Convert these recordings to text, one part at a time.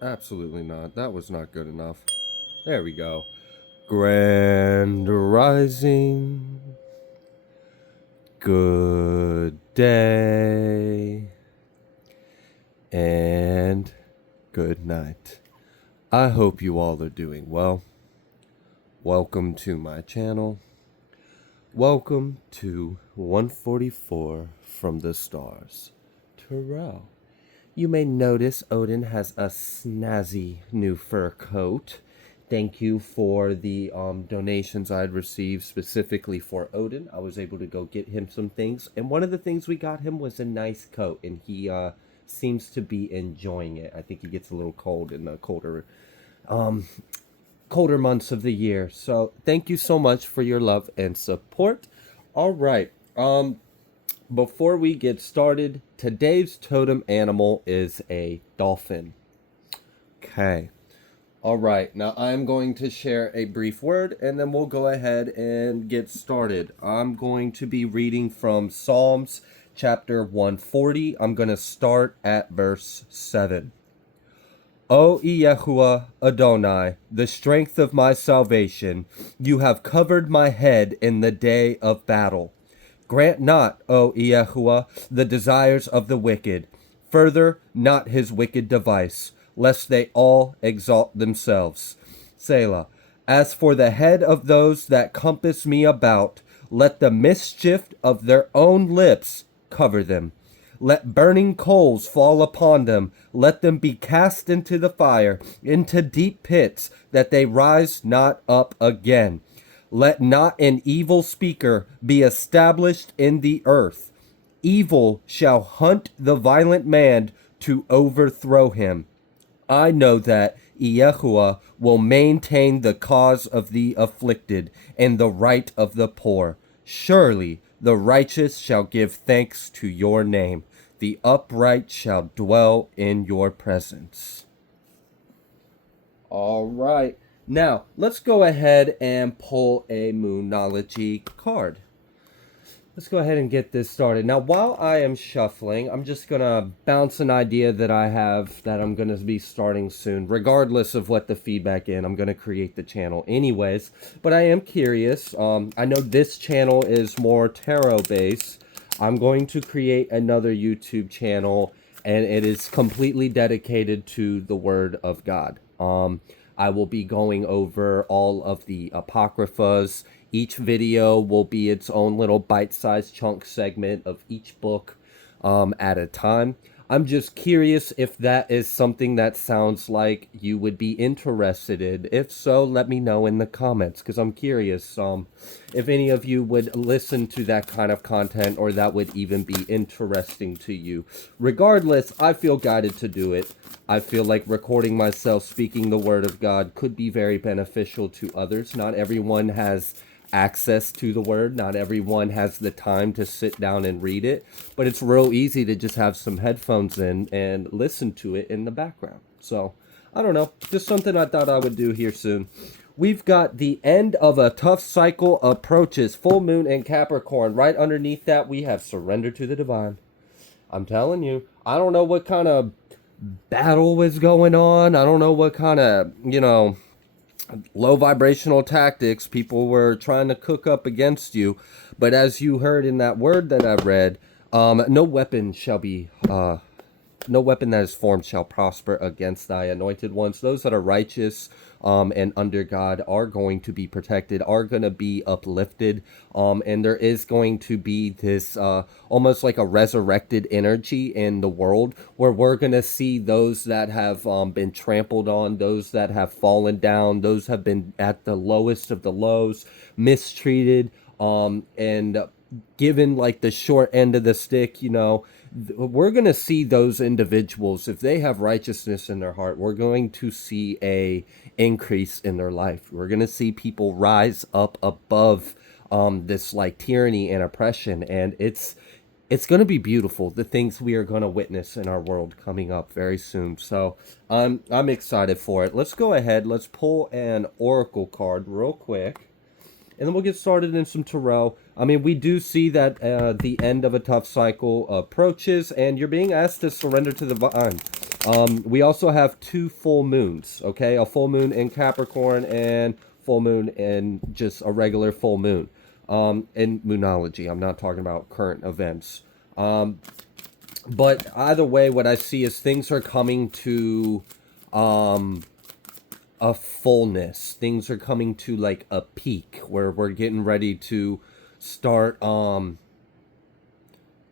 Absolutely not. That was not good enough. There we go. Grand Rising. Good day. And good night. I hope you all are doing well. Welcome to my channel. Welcome to 144 from the Stars. Terrell. You may notice Odin has a snazzy new fur coat. Thank you for the donations I'd received specifically for Odin. I was able to go get him some things. And one of the things we got him was a nice coat. And he seems to be enjoying it. I think he gets a little cold in the colder months of the year. So thank you so much for your love and support. All right. Before we get started, today's totem animal is a dolphin. Okay. All right. Now I'm going to share a brief word and then we'll go ahead and get started. I'm going to be reading from Psalms chapter 140. I'm going to start at verse 7. O Yahuwah Adonai, the strength of my salvation, you have covered my head in the day of battle. Grant not, O Yahuwah, the desires of the wicked, further not his wicked device, lest they all exalt themselves. Selah. As for the head of those that compass me about, let the mischief of their own lips cover them. Let burning coals fall upon them. Let them be cast into the fire, into deep pits, that they rise not up again. Let not an evil speaker be established in the earth. Evil shall hunt the violent man to overthrow him. I know that Yahuwah will maintain the cause of the afflicted and the right of the poor. Surely the righteous shall give thanks to your name. The upright shall dwell in your presence. All right. Now, let's go ahead and pull a Moonology card. Let's go ahead and get this started. Now, while I am shuffling, I'm just going to bounce an idea that I have that I'm going to be starting soon. Regardless of what the feedback is, I'm going to create the channel anyways. But I am curious. I know this channel is more tarot-based. I'm going to create another YouTube channel, and it is completely dedicated to the Word of God. I will be going over all of the Apocryphas. Each video will be its own little bite-sized chunk segment of each book at a time. I'm just curious if that is something that sounds like you would be interested in. If so, let me know in the comments, because I'm curious if any of you would listen to that kind of content or that would even be interesting to you. Regardless, I feel guided to do it. I feel like recording myself speaking the word of God could be very beneficial to others. Not everyone has access to the word. Not everyone has the time to sit down and read it, but it's real easy to just have some headphones in and listen to it in the background. So I don't know, just something I thought I would do here soon. We've got the end of a tough cycle approaches, full moon in Capricorn. Right underneath that, we have surrender to the divine. I'm telling you, I don't know what kind of battle was going on. I don't know what kind of, low vibrational tactics people were trying to cook up against you. But as you heard in that word that I read, no weapon that is formed shall prosper against thy anointed ones. Those that are righteous and under God are going to be protected, are going to be uplifted. And there is going to be this almost like a resurrected energy in the world where we're going to see those that have been trampled on, those that have fallen down, those have been at the lowest of the lows, mistreated, and given like the short end of the stick. We're going to see those individuals, if they have righteousness in their heart, we're going to see a increase in their life. We're going to see people rise up above this like tyranny and oppression, and it's going to be beautiful, the things we are going to witness in our world coming up very soon. So I'm excited for it. Let's go ahead, let's pull an oracle card real quick, and then we'll get started in some tarot. I mean, we do see that the end of a tough cycle approaches, and you're being asked to surrender to the divine. We also have 2 full moons, okay? A full moon in Capricorn and full moon in just a regular full moon. In moonology, I'm not talking about current events. But either way, what I see is things are coming to a fullness. Things are coming to like a peak where we're getting ready to start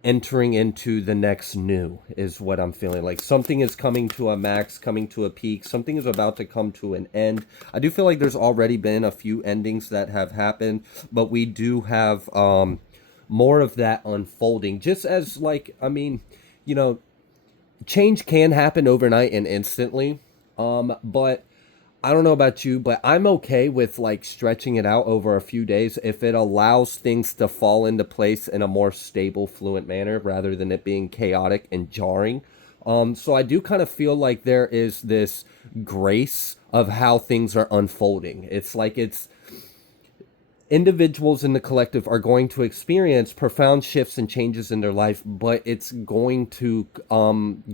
entering into the next new is what I'm feeling like. Something is coming to a max, coming to a peak. Something is about to come to an end. I do feel like there's already been a few endings that have happened, but we do have more of that unfolding. Just as like, I mean, you know, change can happen overnight and instantly. But I don't know about you, but I'm okay with like stretching it out over a few days if it allows things to fall into place in a more stable, fluent manner rather than it being chaotic and jarring. So I do kind of feel like there is this grace of how things are unfolding. It's like it's individuals in the collective are going to experience profound shifts and changes in their life, but it's going to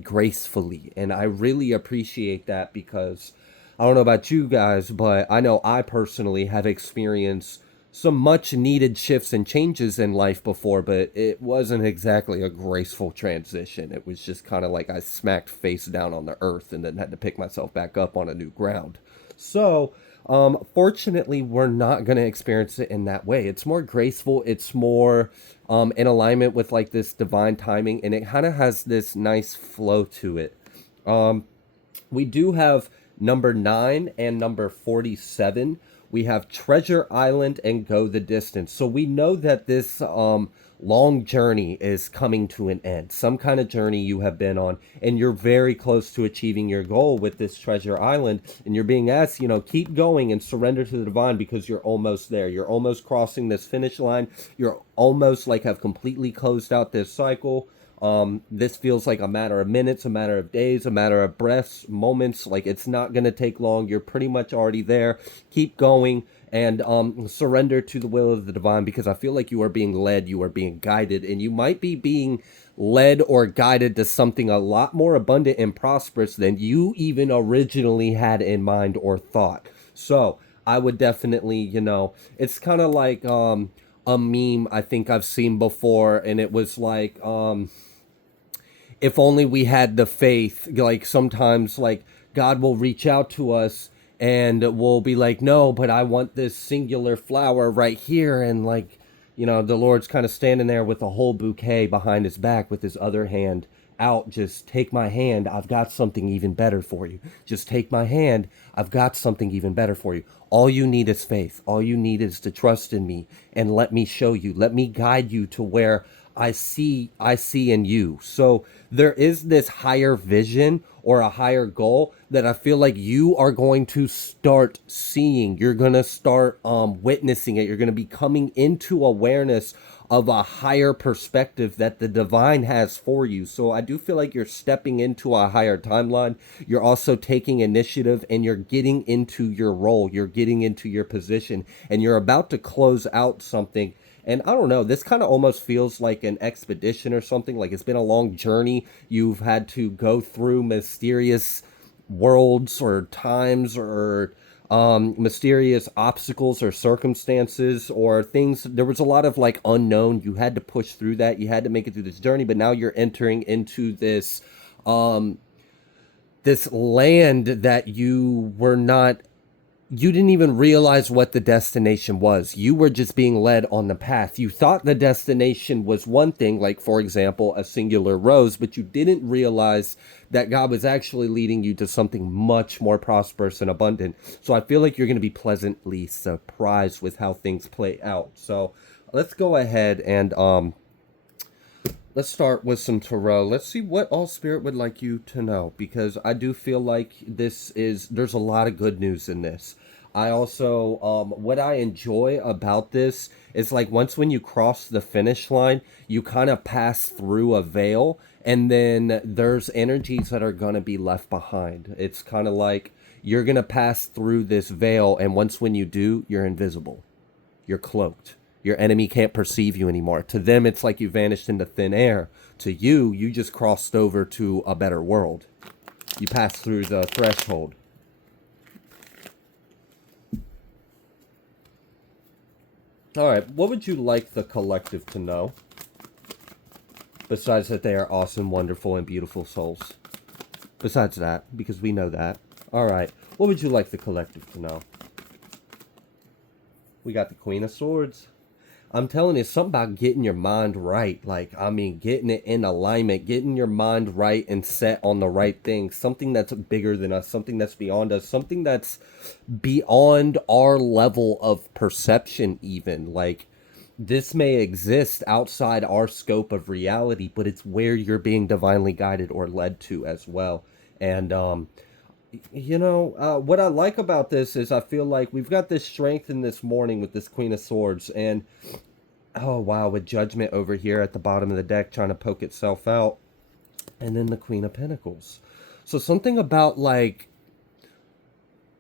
gracefully. And I really appreciate that because I don't know about you guys, but I know I personally have experienced some much needed shifts and changes in life before, but it wasn't exactly a graceful transition. It was just kind of like I smacked face down on the earth and then had to pick myself back up on a new ground. So, fortunately, we're not going to experience it in that way. It's more graceful. It's more in alignment with like this divine timing, and it kind of has this nice flow to it. We do have number 9 and number 47. We have Treasure Island and Go the Distance. So we know that this long journey is coming to an end. Some kind of journey you have been on, and you're very close to achieving your goal with this Treasure Island. And you're being asked, you know, keep going and surrender to the divine because you're almost there. You're almost crossing this finish line. You're almost like have completely closed out this cycle. This feels like a matter of minutes, a matter of days, a matter of breaths, moments. Like it's not going to take long. You're pretty much already there. Keep going and surrender to the will of the divine because I feel like you are being led, you are being guided, and you might be being led or guided to something a lot more abundant and prosperous than you even originally had in mind or thought. So I would definitely, you know, it's kind of like a meme I think I've seen before, and it was like if only we had the faith. Like sometimes like God will reach out to us and we'll be like, no, but I want this singular flower right here. And like, you know, the Lord's kind of standing there with a whole bouquet behind his back with his other hand out. Just take my hand. I've got something even better for you. Just take my hand. I've got something even better for you. All you need is faith. All you need is to trust in me and let me show you. Let me guide you to where I see in you. So there is this higher vision or a higher goal that I feel like you are going to start seeing. You're going to start witnessing it. You're going to be coming into awareness of a higher perspective that the divine has for you. So I do feel like you're stepping into a higher timeline. You're also taking initiative and you're getting into your role. You're getting into your position and you're about to close out something. And I don't know, this kind of almost feels like an expedition or something. Like it's been a long journey. You've had to go through mysterious worlds or times or mysterious obstacles or circumstances or things. There was a lot of like unknown. You had to push through that. You had to make it through this journey. But now you're entering into this land that you didn't even realize what the destination was. You were just being led on the path. You thought the destination was one thing, like, for example, a singular rose, but you didn't realize that God was actually leading you to something much more prosperous and abundant. So I feel like you're going to be pleasantly surprised with how things play out. So let's go ahead and let's start with some tarot. Let's see what all Spirit would like you to know, because I do feel like there's a lot of good news in this. I also, what I enjoy about this is like once when you cross the finish line, you kind of pass through a veil and then there's energies that are going to be left behind. It's kind of like you're going to pass through this veil, and once when you do, you're invisible. You're cloaked. Your enemy can't perceive you anymore. To them, it's like you vanished into thin air. To you, you just crossed over to a better world. you pass through the threshold. All right, what would you like the collective to know? Besides that they are awesome, wonderful, and beautiful souls. Besides that, because we know that. All right, what would you like the collective to know? We got the Queen of Swords. I'm telling you, something about getting your mind right. Like, I mean, getting it in alignment, getting your mind right and set on the right thing. Something that's bigger than us, something that's beyond us, something that's beyond our level of perception, even. Like, this may exist outside our scope of reality, but it's where you're being divinely guided or led to as well. And, what I like about this is I feel like we've got this strength in this morning with this Queen of Swords. And oh wow, with Judgment over here at the bottom of the deck trying to poke itself out, and then the Queen of Pentacles. So something about like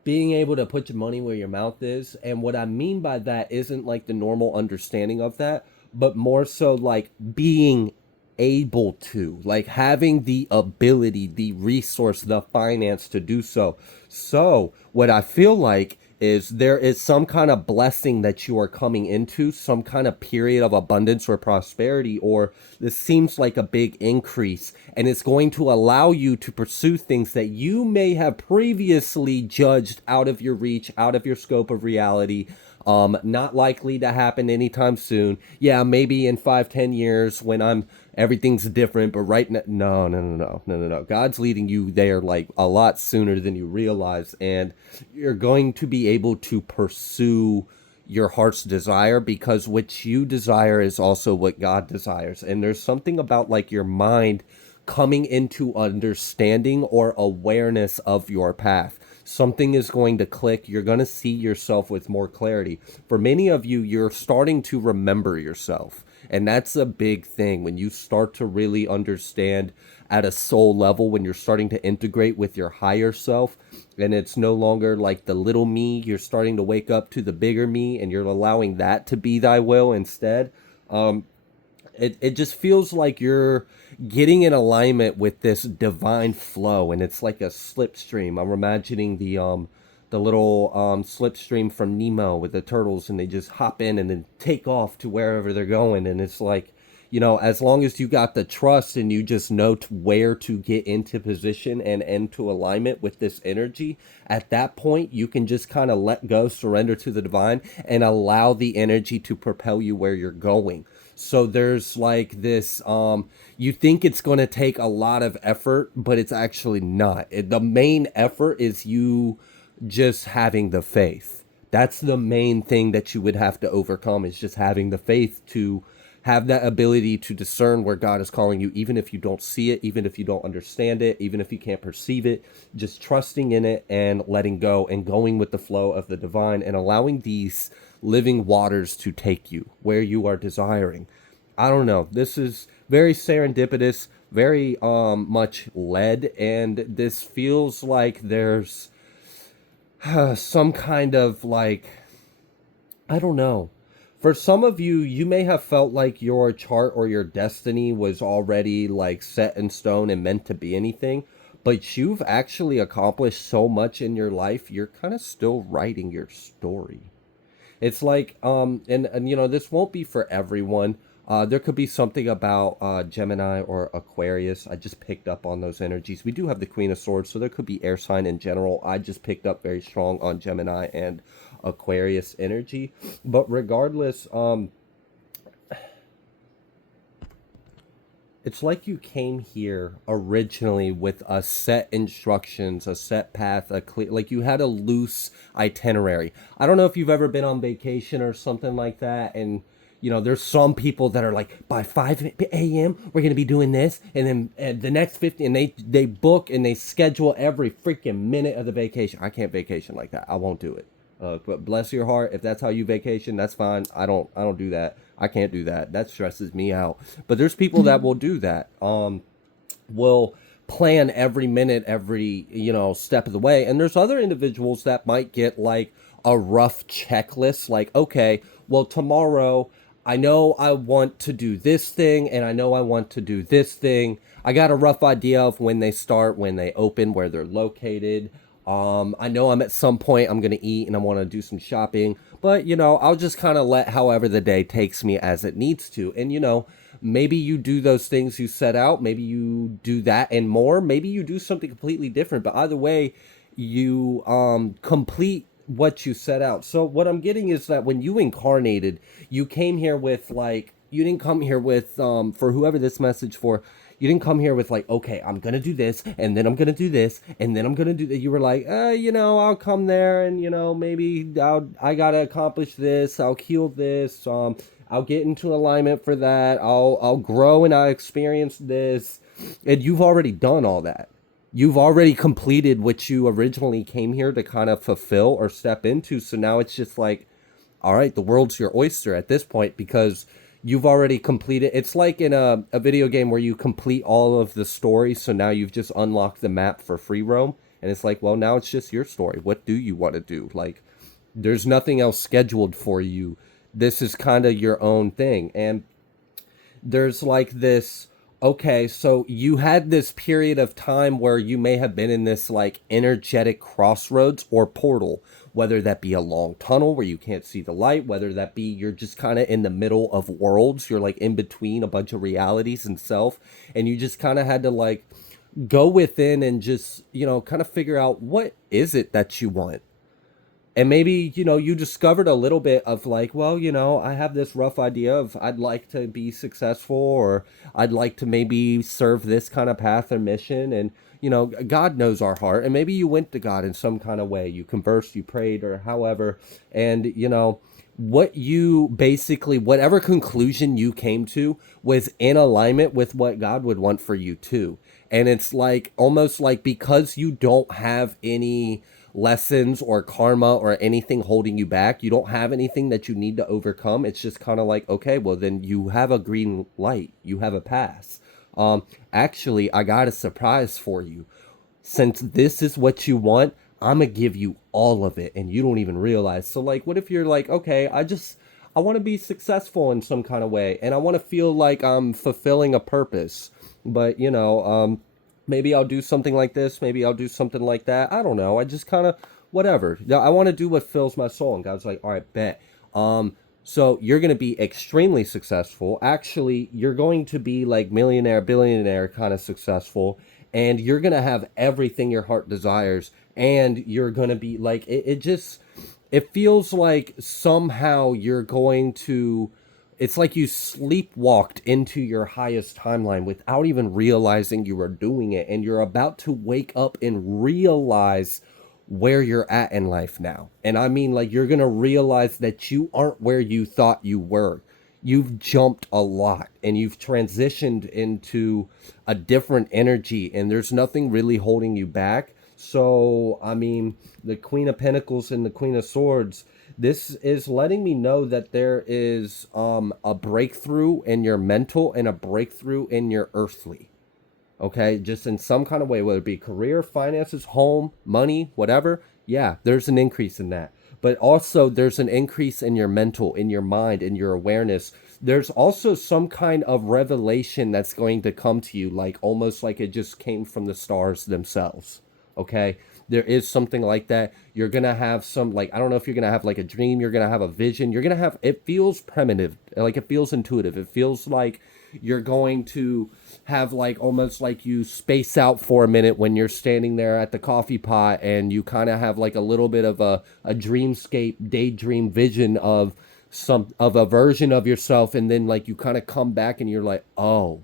being able to put your money where your mouth is, and what I mean by that isn't like the normal understanding of that, but more so like being able to, like having the ability, the resource, the finance to do so. So what I feel like is there is some kind of blessing that you are coming into, some kind of period of abundance or prosperity, or this seems like a big increase, and it's going to allow you to pursue things that you may have previously judged out of your reach, out of your scope of reality. Not likely to happen anytime soon. Yeah, maybe in 5, 10 years when everything's different, but right now, no. God's leading you there like a lot sooner than you realize, and you're going to be able to pursue your heart's desire, because what you desire is also what God desires. And there's something about like your mind coming into understanding or awareness of your path. Something is going to click. You're going to see yourself with more clarity. For many of you, you're starting to remember yourself. And that's a big thing when you start to really understand at a soul level, when you're starting to integrate with your higher self, and it's no longer like the little me. You're starting to wake up to the bigger me, and you're allowing that to be thy will instead. It just feels like you're getting in alignment with this divine flow, and it's like a slipstream. I'm imagining the little slipstream from Nemo with the turtles, and they just hop in and then take off to wherever they're going. And it's like, as long as you got the trust and you just know where to get into position and into alignment with this energy, at that point you can just kind of let go, surrender to the divine, and allow the energy to propel you where you're going. So there's like this, you think it's going to take a lot of effort, but it's actually not. The main effort is you just having the faith. That's the main thing that you would have to overcome, is just having the faith to have that ability to discern where God is calling you, even if you don't see it, even if you don't understand it, even if you can't perceive it, just trusting in it and letting go and going with the flow of the divine and allowing these living waters to take you where you are desiring. I don't know. This is very serendipitous, very much led, and this feels like there's some kind of like, I don't know. For some of you, you may have felt like your chart or your destiny was already like set in stone and meant to be anything, but you've actually accomplished so much in your life, you're kind of still writing your story. It's like, and this won't be for everyone. There could be something about Gemini or Aquarius. I just picked up on those energies. We do have the Queen of Swords, so there could be air sign in general. I just picked up very strong on Gemini and Aquarius energy. But regardless, it's like you came here originally with a set instructions, a set path, a clear, like you had a loose itinerary. I don't know if you've ever been on vacation or something like that, and there's some people that are like, by 5 a.m. we're going to be doing this, and then the next 50, and they book and they schedule every freaking minute of the vacation. I can't vacation like that. I won't do it. But bless your heart, if that's how you vacation, that's fine. I don't do that. I can't do that. That stresses me out. But there's people that will do that. Will plan every minute, every step of the way. And there's other individuals that might get like a rough checklist, like, okay, well, tomorrow I know I want to do this thing and I know I want to do this thing. I got a rough idea of when they start, when they open, where they're located. I know I'm at some point I'm going to eat and I want to do some shopping, but I'll just kind of let however the day takes me as it needs to. And maybe you do those things you set out, maybe you do that and more, maybe you do something completely different, but either way, you complete what you set out. So what I'm getting is that when you incarnated, you came here with like you didn't come here with for whoever this message for, you didn't come here with like, okay, I'm gonna do this and then I'm gonna do this and then I'm gonna do that. You were like, I'll come there and maybe I gotta accomplish this, I'll heal this, I'll get into alignment for that, I'll grow and I'll experience this. And you've already done all that. You've already completed what you originally came here to kind of fulfill or step into. So now it's just like, all right, the world's your oyster at this point because you've already completed. It's like in a video game where you complete all of the story. So now you've just unlocked the map for free roam. And it's like, well, now it's just your story. What do you want to do? Like, there's nothing else scheduled for you. This is kind of your own thing. And there's like this, okay, so you had this period of time where you may have been in this like energetic crossroads or portal, whether that be a long tunnel where you can't see the light, whether that be you're just kind of in the middle of worlds, you're like in between a bunch of realities and self, and you just kind of had to like go within and just kind of figure out what is it that you want. And maybe you discovered a little bit of like, well, I have this rough idea of I'd like to be successful, or I'd like to maybe serve this kind of path or mission. And God knows our heart, and maybe you went to God in some kind of way, you conversed, you prayed, or however. And what you basically, whatever conclusion you came to was in alignment with what God would want for you too. And it's like almost like, because you don't have any lessons or karma or anything holding you back, you don't have anything that you need to overcome. It's just kind of like, okay, well then you have a green light, you have a pass. Actually, I got a surprise for you. Since this is what you want, I'm gonna give you all of it and you don't even realize. So like, what if you're like, okay, I want to be successful in some kind of way and I want to feel like I'm fulfilling a purpose, but maybe I'll do something like this, maybe I'll do something like that, I don't know, I just kind of whatever. Yeah, I want to do what fills my soul. And God's like, all right, bet. So you're going to be extremely successful. Actually, you're going to be like millionaire, billionaire kind of successful, and you're going to have everything your heart desires. And you're going to be like, it feels like somehow you're going to, it's like you sleepwalked into your highest timeline without even realizing you were doing it. And you're about to wake up and realize where you're at in life now. And I mean, like, you're going to realize that you aren't where you thought you were. You've jumped a lot and you've transitioned into a different energy, and there's nothing really holding you back. So, I mean, the Queen of Pentacles and the Queen of Swords, this is letting me know that there is a breakthrough in your mental and a breakthrough in your earthly. Okay, just in some kind of way, whether it be career, finances, home, money, whatever. Yeah, there's an increase in that. But also there's an increase in your mental, in your mind, in your awareness. There's also some kind of revelation that's going to come to you, like almost like it just came from the stars themselves. Okay, there is something like that. You're gonna have some, like, I don't know if you're gonna have like a dream, you're gonna have a vision, you're gonna have, it feels primitive, like it feels intuitive, it feels like you're going to have like almost like you space out for a minute when you're standing there at the coffee pot, and you kind of have like a little bit of a dreamscape, daydream vision of a version of yourself, and then like you kind of come back and you're like, oh,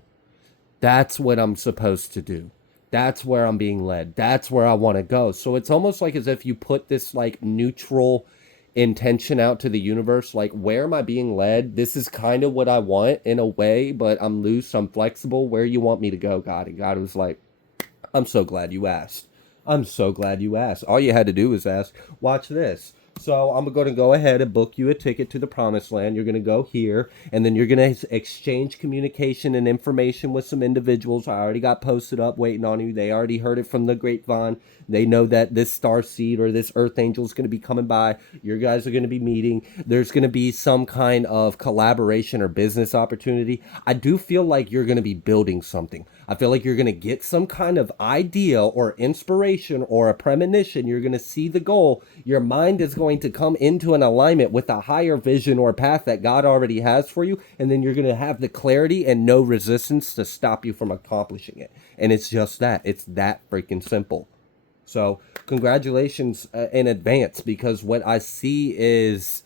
that's what I'm supposed to do. That's where I'm being led. That's where I want to go. So it's almost like as if you put this like neutral intention out to the universe, like, where am I being led? This is kind of what I want in a way, but I'm loose, I'm flexible. Where you want me to go, God? And God was like, I'm so glad you asked. I'm so glad you asked. All you had to do was ask. Watch this. So I'm going to go ahead and book you a ticket to the promised land. You're going to go here, and then you're going to exchange communication and information with some individuals. I already got posted up waiting on you. They already heard it from the grapevine. They know that this star seed or this earth angel is going to be coming by. Your guys are going to be meeting. There's going to be some kind of collaboration or business opportunity. I do feel like you're going to be building something. I feel like you're going to get some kind of idea or inspiration or a premonition. You're going to see the goal. Your mind is going to come into an alignment with a higher vision or path that God already has for you. And then you're going to have the clarity and no resistance to stop you from accomplishing it. And it's just that. It's that freaking simple. So congratulations in advance, because what I see is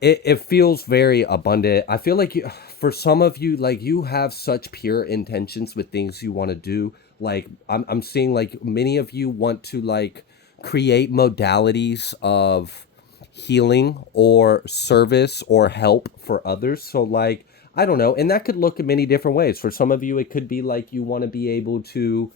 it feels very abundant. I feel like for some of you, like you have such pure intentions with things you want to do. Like I'm seeing like many of you want to like create modalities of healing or service or help for others. So like, I don't know. And that could look in many different ways. For some of you, it could be like you want to be able to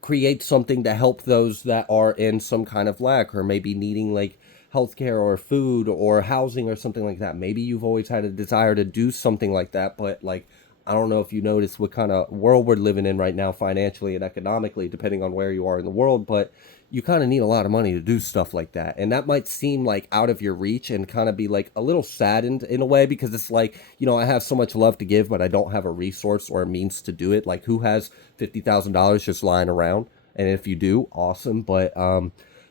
create something to help those that are in some kind of lack or maybe needing like healthcare or food or housing or something like that. Maybe you've always had a desire to do something like that, but like I don't know if you notice what kind of world we're living in right now financially and economically, depending on where you are in the world, but you kind of need a lot of money to do stuff like that. And that might seem like out of your reach and kind of be like a little saddened in a way, because it's like, you know, I have so much love to give, but I don't have a resource or a means to do it. Like who has $50,000 just lying around? And if you do, awesome. But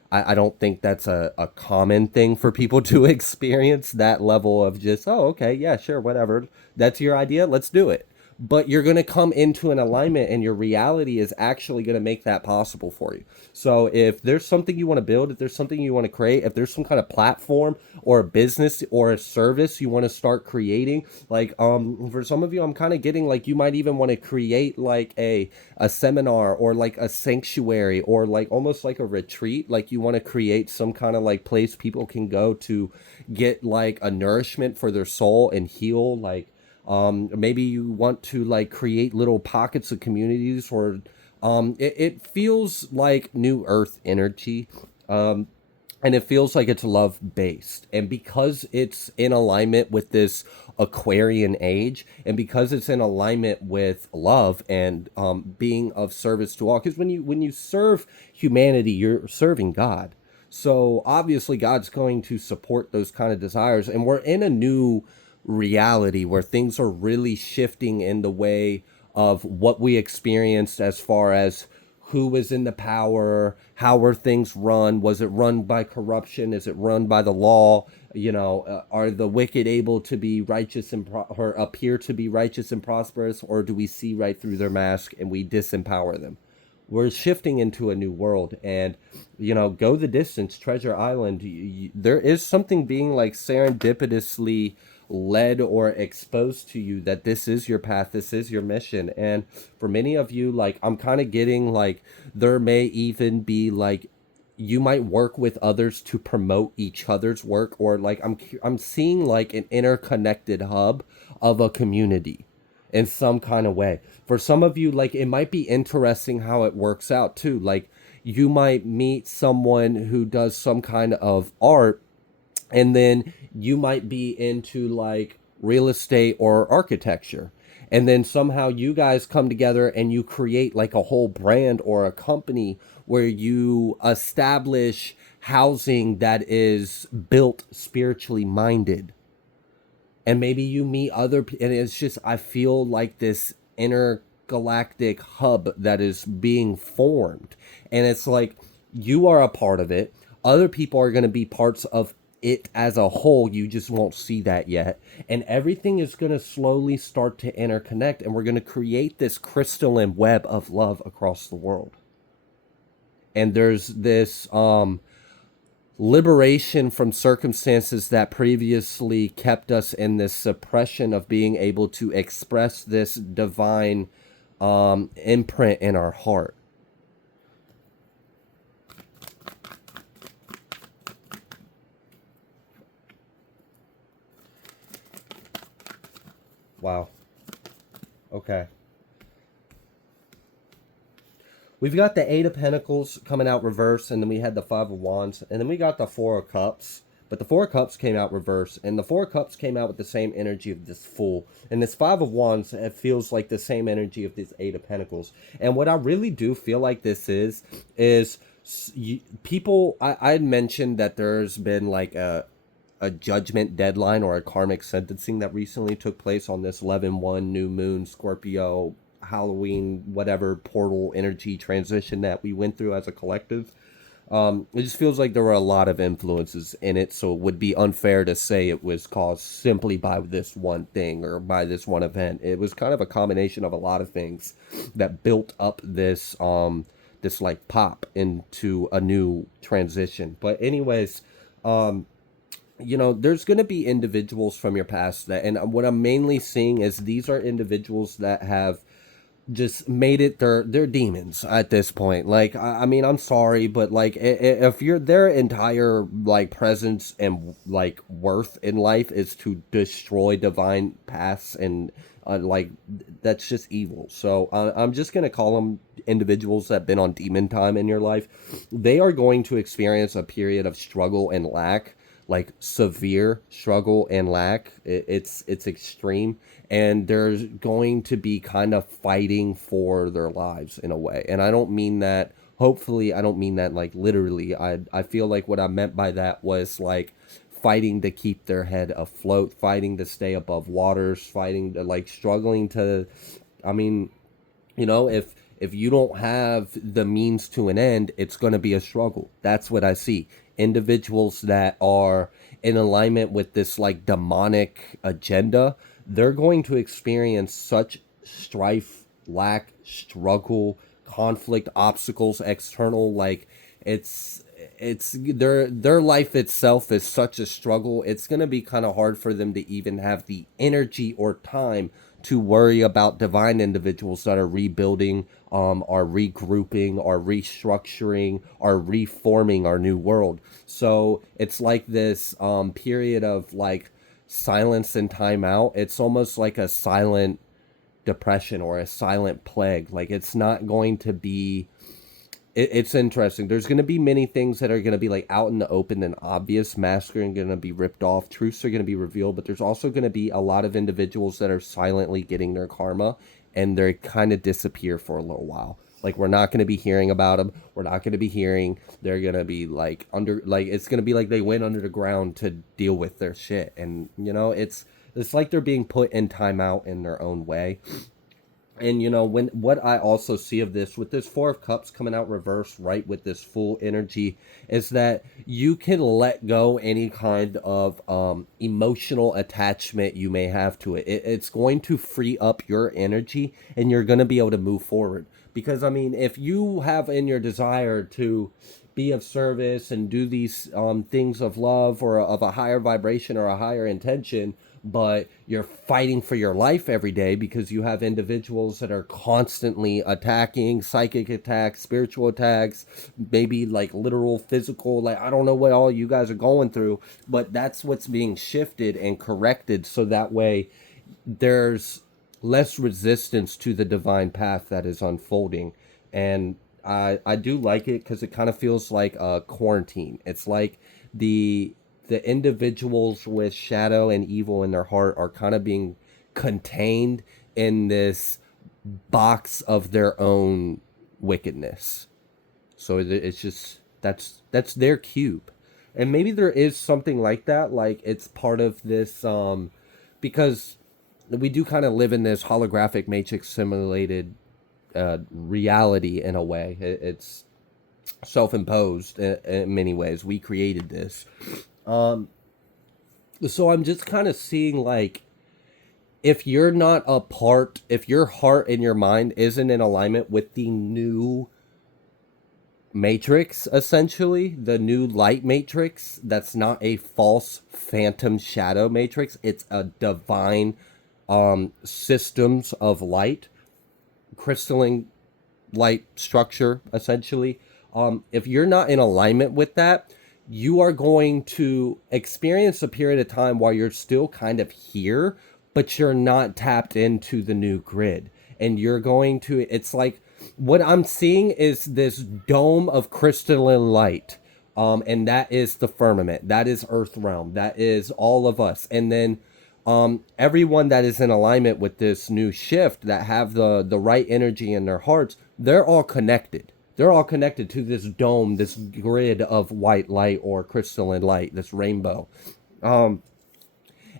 I don't think that's a common thing for people to experience, that level of just, oh, okay, yeah, sure, whatever. That's your idea. Let's do it. But you're going to come into an alignment and your reality is actually going to make that possible for you. So if there's something you want to build, if there's something you want to create, if there's some kind of platform or a business or a service you want to start creating, like for some of you, I'm kind of getting like you might even want to create like a seminar or like a sanctuary or like almost like a retreat. Like you want to create some kind of like place people can go to get like a nourishment for their soul and heal. Like maybe you want to like create little pockets of communities, or it feels like new earth energy. And it feels like it's love based. And because it's in alignment with this Aquarian age, and because it's in alignment with love and being of service to all, because when you serve humanity, you're serving God. So obviously God's going to support those kind of desires. And we're in a new reality where things are really shifting in the way of what we experienced, as far as who was in the power, how were things run, was it run by corruption, is it run by the law, you know, are the wicked able to be righteous and or appear to be righteous and prosperous, or do we see right through their mask and we disempower them? We're shifting into a new world. And you know, go the distance, Treasure Island. There is something being like serendipitously led or exposed to you, that this is your path, this is your mission. And for many of you, like I'm kind of getting like there may even be like you might work with others to promote each other's work, or like I'm seeing like an interconnected hub of a community in some kind of way. For some of you, like it might be interesting how it works out too. Like you might meet someone who does some kind of art, and then you might be into like real estate or architecture, and then somehow you guys come together and you create like a whole brand or a company where you establish housing that is built spiritually minded. And maybe you meet and it's just, I feel like this intergalactic hub that is being formed, and it's like you are a part of it, other people are going to be parts of it as a whole, you just won't see that yet, and everything is going to slowly start to interconnect, and we're going to create this crystalline web of love across the world. And there's this liberation from circumstances that previously kept us in this suppression of being able to express this divine imprint in our heart. Wow. Okay. we've got the Eight of Pentacles coming out reverse, and then we had the Five of Wands, and then we got the Four of Cups. But the Four of Cups came out reverse, and the Four of Cups came out with the same energy of this Fool. And this Five of Wands, it feels like the same energy of this Eight of Pentacles. And what I really do feel like this is people, I had mentioned that there's been like a judgment deadline or a karmic sentencing that recently took place on this 11/1 new moon, Scorpio, Halloween, whatever portal energy transition that we went through as a collective. It just feels like there were a lot of influences in it, so it would be unfair to say it was caused simply by this one thing or by this one event. It was kind of a combination of a lot of things that built up this like pop into a new transition. But anyways, there's going to be individuals from your past that, and what I'm mainly seeing is these are individuals that have just made it they're demons at this point. Like, I mean, I'm sorry, but like if you're their entire like presence and like worth in life is to destroy divine paths and like that's just evil. So I'm just gonna call them individuals that have been on demon time in your life. They are going to experience a period of struggle and lack, like severe struggle and lack. It's extreme, and they're going to be kind of fighting for their lives in a way. And I don't mean that, hopefully I don't mean that like literally. I feel like what I meant by that was like fighting to keep their head afloat, fighting to stay above waters, fighting to like struggling to, I mean, if you don't have the means to an end, it's going to be a struggle. That's what I see. Individuals that are in alignment with this like demonic agenda, they're going to experience such strife, lack, struggle, conflict, obstacles, external, like it's their life itself is such a struggle. It's going to be kind of hard for them to even have the energy or time to worry about divine individuals that are rebuilding, are regrouping, are restructuring, are reforming our new world. So it's like this period of like silence and time out. It's almost like a silent depression or a silent plague. Like it's not going to be, it's interesting. There's going to be many things that are going to be like out in the open and obvious. Masks are going to be ripped off. Truths are going to be revealed. But there's also going to be a lot of individuals that are silently getting their karma, and they kind of disappear for a little while. Like we're not going to be hearing about them. We're not going to be hearing. They're going to be like it's going to be like they went under the ground to deal with their shit. And it's like they're being put in timeout in their own way. And when what I also see of this with this Four of Cups coming out reverse, right, with this full energy, is that you can let go any kind of emotional attachment you may have to it. It's going to free up your energy, and you're going to be able to move forward. Because I mean, if you have in your desire to be of service and do these things of love or of a higher vibration or a higher intention, but you're fighting for your life every day because you have individuals that are constantly attacking, psychic attacks, spiritual attacks, maybe like literal physical, like I don't know what all you guys are going through, but that's what's being shifted and corrected, so that way there's less resistance to the divine path that is unfolding. And I do like it because it kind of feels like a quarantine. It's like the individuals with shadow and evil in their heart are kind of being contained in this box of their own wickedness. So it's just that's their cube. And maybe there is something like that, like it's part of this because we do kind of live in this holographic matrix simulated reality in a way. It's self-imposed in many ways. We created this. So I'm just kind of seeing like if you're not a part, if your heart and your mind isn't in alignment with the new matrix, essentially, the new light matrix, that's not a false phantom shadow matrix, it's a divine systems of light, crystalline light structure, essentially. If you're not in alignment with that, you are going to experience a period of time while you're still kind of here, but you're not tapped into the new grid. And you're going to, it's like What I'm seeing is this dome of crystalline light. And that is the firmament. That is Earth realm. That is all of us. And then everyone that is in alignment with this new shift, that have the right energy in their hearts, they're all connected. They're all connected to this dome, this grid of white light or crystalline light, this rainbow. And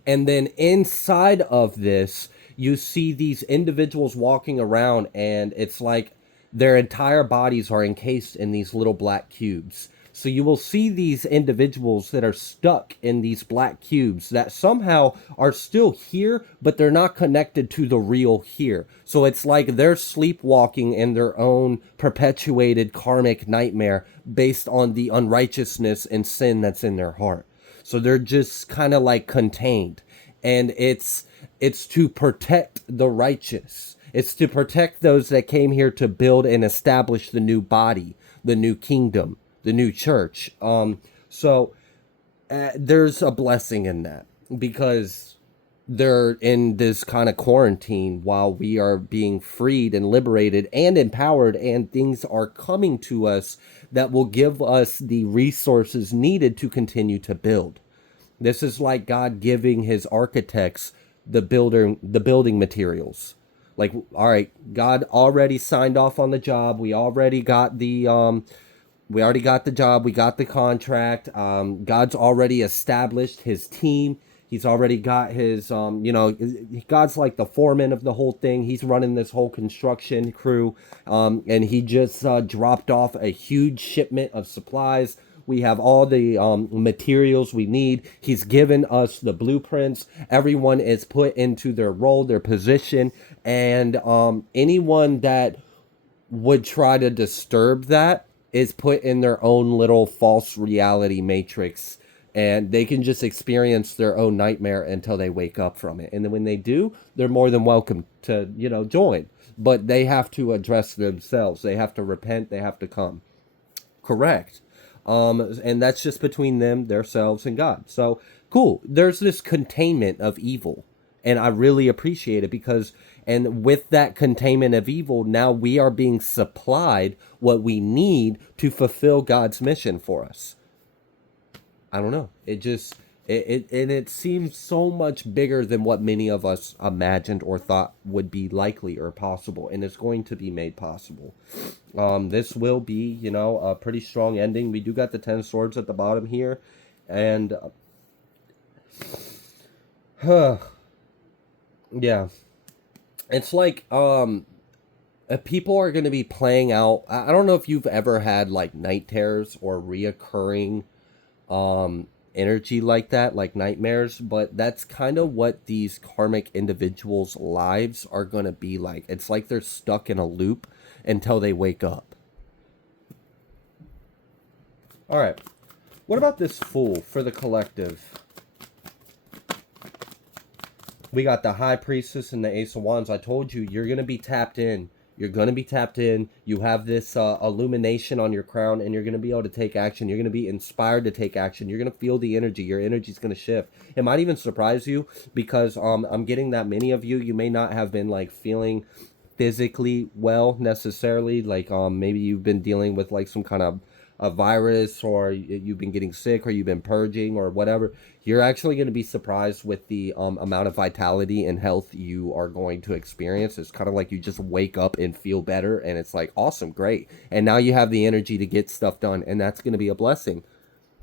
then inside of this, you see these individuals walking around, and it's like their entire bodies are encased in these little black cubes. So you will see these individuals that are stuck in these black cubes that somehow are still here, but they're not connected to the real here. So it's like they're sleepwalking in their own perpetuated karmic nightmare based on the unrighteousness and sin that's in their heart. So they're just kind of like contained. And it's to protect the righteous. It's to protect those that came here to build and establish the new body, the new kingdom, the new church. So there's a blessing in that, because they're in this kind of quarantine while we are being freed and liberated and empowered, and things are coming to us that will give us the resources needed to continue to build. This is like God giving his architects the building materials. Like, all right, God already signed off on the job. We already got the job. We got the contract. God's already established his team. He's already got his, God's like the foreman of the whole thing. He's running this whole construction crew. And he just dropped off a huge shipment of supplies. We have all the materials we need. He's given us the blueprints. Everyone is put into their role, their position. And anyone that would try to disturb that is put in their own little false reality matrix, and they can just experience their own nightmare until they wake up from it. And then when they do, they're more than welcome to, join. But they have to address themselves. They have to repent. They have to come. Correct. And that's just between them, themselves, and God. So cool. There's this containment of evil. And I really appreciate it, because, and with that containment of evil, now we are being supplied what we need to fulfill God's mission for us. I don't know. It seems so much bigger than what many of us imagined or thought would be likely or possible, and it's going to be made possible. This will be, a pretty strong ending. We do got the 10 swords at the bottom here, and yeah, it's like people are going to be playing out. I don't know if you've ever had like night terrors or reoccurring energy like that, like nightmares, but that's kind of what these karmic individuals' lives are going to be like. It's like they're stuck in a loop until they wake up. All right. What about this Fool for the collective? We got the High Priestess and the Ace of Wands. I told you, you're going to be tapped in. You're going to be tapped in. You have this illumination on your crown, and you're going to be able to take action. You're going to be inspired to take action. You're going to feel the energy. Your energy is going to shift. It might even surprise you, because I'm getting that many of you may not have been like feeling physically well necessarily. Like maybe you've been dealing with like some kind of a virus, or you've been getting sick, or you've been purging, or whatever. You're actually going to be surprised with the amount of vitality and health you are going to experience. It's kind of like you just wake up and feel better, and it's like, awesome, great. And now you have the energy to get stuff done, and that's going to be a blessing.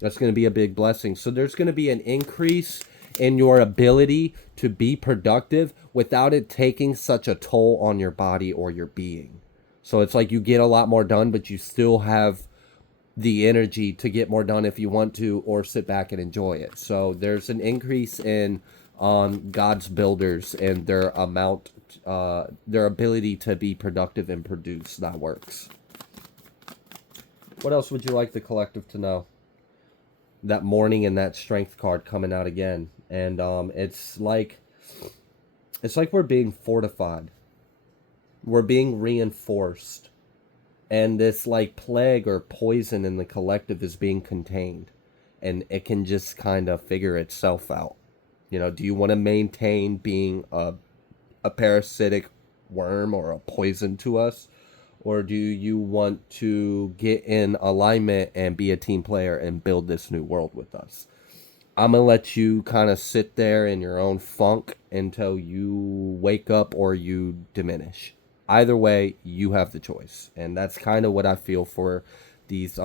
That's going to be a big blessing. So there's going to be an increase in your ability to be productive without it taking such a toll on your body or your being. So it's like you get a lot more done, but you still have the energy to get more done if you want to, or sit back and enjoy it. So there's an increase in God's builders and their amount, their ability to be productive and produce that works. What else would you like the collective to know? That Morning and that Strength card coming out again, and it's like we're being fortified, we're being reinforced. And this like plague or poison in the collective is being contained, and it can just kind of figure itself out. Do you want to maintain being a parasitic worm or a poison to us, or do you want to get in alignment and be a team player and build this new world with us? I'm going to let you kind of sit there in your own funk until you wake up or you diminish. Either way, you have the choice. And that's kind of what I feel for these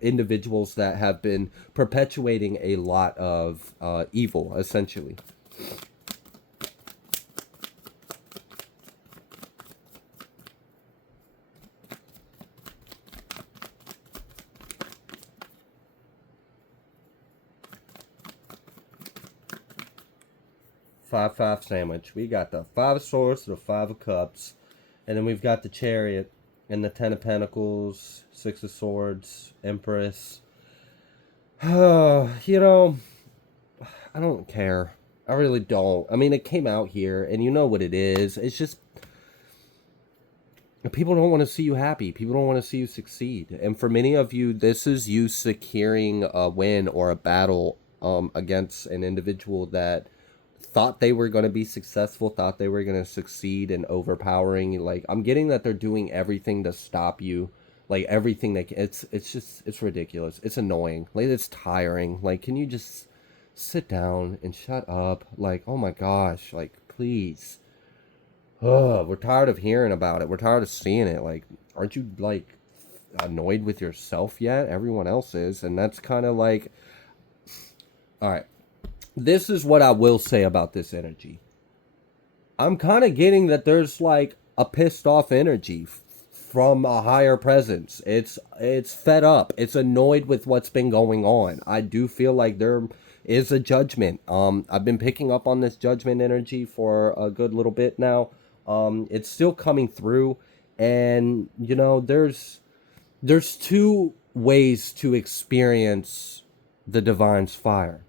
individuals that have been perpetuating a lot of evil, essentially. Five five sandwich. We got the five of swords, the five of cups, and then we've got the chariot and the ten of pentacles, six of swords, empress. You know, I don't care. I really don't. I mean, it came out here, and you know what it is. It's just people don't want to see you happy. People don't want to see you succeed. And for many of you, this is you securing a win or a battle against an individual that thought they were going to be successful, thought they were going to succeed in overpowering. Like, I'm getting that they're doing everything to stop you. Like, everything they can. It's ridiculous. It's annoying. Like, it's tiring. Like, can you just sit down and shut up? Like, oh my gosh. Like, please. Ugh, we're tired of hearing about it. We're tired of seeing it. Like, aren't you, like, annoyed with yourself yet? Everyone else is. And that's kind of like, all right. This is what I will say about this energy. I'm kind of getting that there's like a pissed off energy from a higher presence. It's fed up. It's annoyed with what's been going on. I do feel like there is a judgment. I've been picking up on this judgment energy for a good little bit now. It's still coming through, and you know, there's two ways to experience the divine's fire.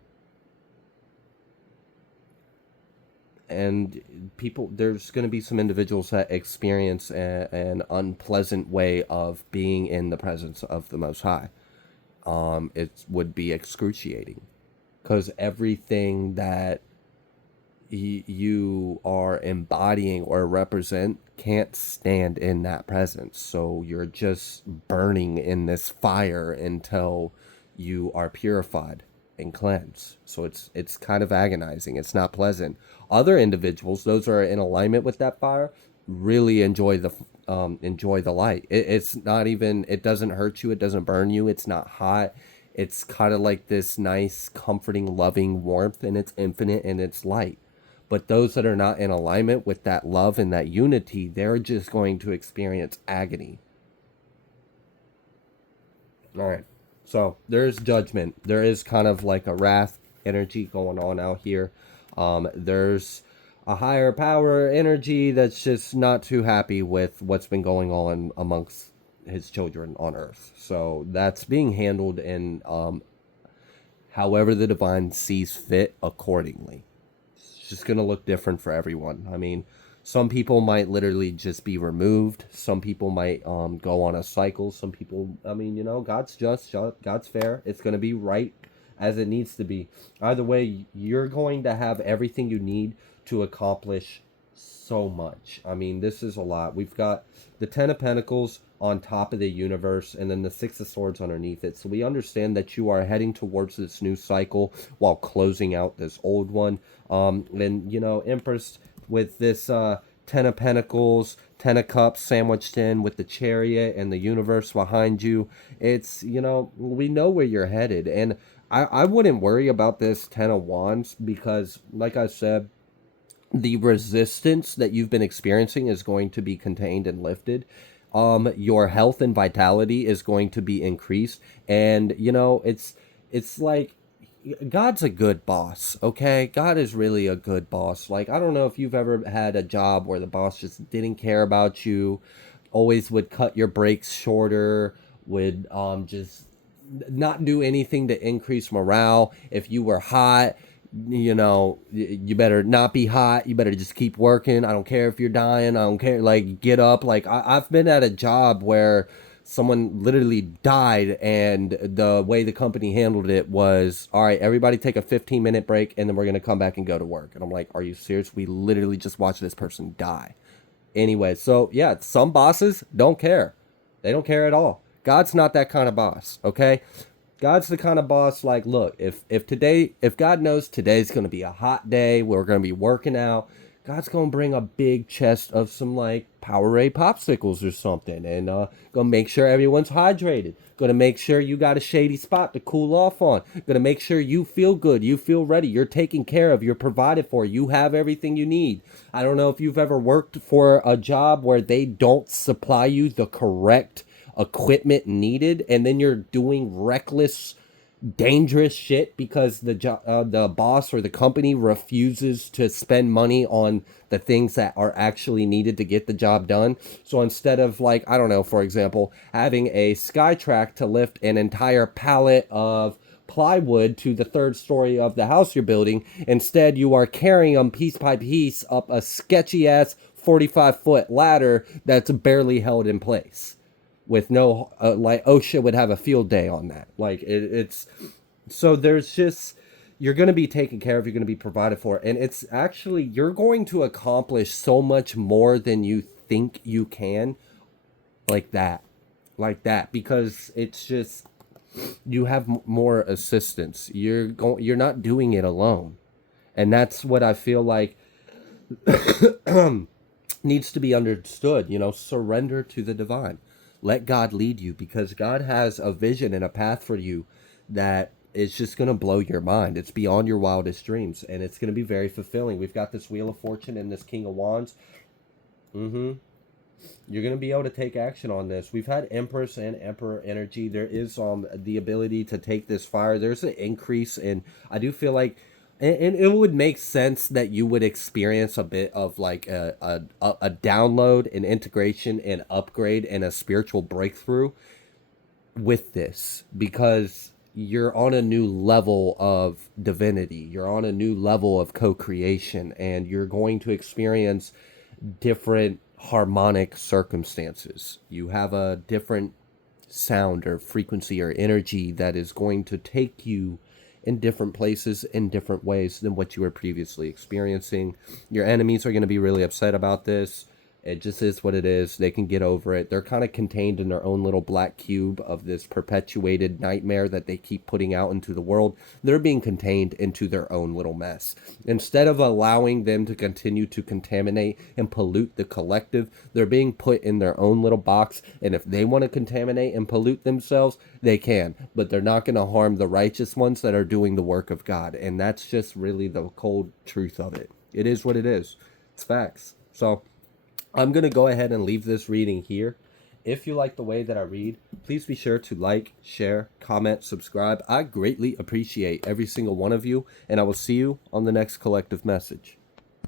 And people, there's going to be some individuals that experience an unpleasant way of being in the presence of the Most High. It would be excruciating because everything that you are embodying or represent can't stand in that presence. So you're just burning in this fire until you are purified and cleansed. So it's kind of agonizing. It's not pleasant. Other individuals, those who are in alignment with that fire, really enjoy the light. It's not even, it doesn't hurt you. It doesn't burn you. It's not hot. It's kind of like this nice, comforting, loving warmth, and it's infinite and it's light. But those that are not in alignment with that love and that unity, they're just going to experience agony. All right. So there's judgment. There is kind of like a wrath energy going on out here. There's a higher power energy that's just not too happy with what's been going on amongst his children on earth. So that's being handled in however the divine sees fit accordingly. It's just going to look different for everyone. I mean, some people might literally just be removed. Some people might go on a cycle. Some people, I mean, you know, God's just, God's fair. It's going to be right as it needs to be. Either way, you're going to have everything you need to accomplish so much. I mean, this is a lot. We've got the Ten of Pentacles on top of the universe and then the Six of Swords underneath it. So we understand that you are heading towards this new cycle while closing out this old one. And, you know, Empress with this Ten of Pentacles, Ten of Cups sandwiched in with the Chariot and the universe behind you. It's, you know, we know where you're headed. And I wouldn't worry about this Ten of Wands because, like I said, the resistance that you've been experiencing is going to be contained and lifted. Your health and vitality is going to be increased. And, you know, it's like God's a good boss, okay? God is really a good boss. Like, I don't know if you've ever had a job where the boss just didn't care about you, always would cut your breaks shorter, would just not do anything to increase morale. If you were hot, you know, you better not be hot. You better just keep working. I don't care if you're dying. I don't care. Like, get up. Like, I've been at a job where someone literally died, and the way the company handled it was, all right, everybody take a 15-minute break, and then we're going to come back and go to work. And I'm like, are you serious? We literally just watched this person die anyway. So yeah, some bosses don't care. They don't care at all. God's not that kind of boss, okay? God's the kind of boss like, look, if God knows today's going to be a hot day, we're going to be working out, God's going to bring a big chest of some like Powerade popsicles or something and going to make sure everyone's hydrated. Going to make sure you got a shady spot to cool off on. Going to make sure you feel good, you feel ready, you're taken care of, you're provided for, you have everything you need. I don't know if you've ever worked for a job where they don't supply you the correct equipment needed, and then you're doing reckless, dangerous shit because the boss or the company refuses to spend money on the things that are actually needed to get the job done. So instead of, like, I don't know, for example, having a Skytrack to lift an entire pallet of plywood to the third story of the house you're building, instead you are carrying them piece by piece up a sketchy ass 45-foot ladder that's barely held in place with no like OSHA would have a field day on that. Like it's so there's just, you're going to be taken care of, you're going to be provided for, and it's actually, you're going to accomplish so much more than you think you can, like that, because it's just, you have more assistance. You're not doing it alone, and that's what I feel like needs to be understood. Surrender to the divine. Let God lead you, because God has a vision and a path for you that is just going to blow your mind. It's beyond your wildest dreams, and it's going to be very fulfilling. We've got this Wheel of Fortune and this King of Wands. You're going to be able to take action on this. We've had Empress and Emperor energy. There is the ability to take this fire. There's an increase in, I do feel like, and it would make sense that you would experience a bit of like a download, an integration, an upgrade, and a spiritual breakthrough with this, because you're on a new level of divinity. You're on a new level of co-creation, and you're going to experience different harmonic circumstances. You have a different sound or frequency or energy that is going to take you in different places, in different ways than what you were previously experiencing. Your enemies are going to be really upset about this. It just is what it is. They can get over it. They're kind of contained in their own little black cube of this perpetuated nightmare that they keep putting out into the world. They're being contained into their own little mess. Instead of allowing them to continue to contaminate and pollute the collective, they're being put in their own little box. And if they want to contaminate and pollute themselves, they can. But they're not going to harm the righteous ones that are doing the work of God. And that's just really the cold truth of it. It is what it is. It's facts. So I'm going to go ahead and leave this reading here. If you like the way that I read, please be sure to like, share, comment, subscribe. I greatly appreciate every single one of you, and I will see you on the next collective message.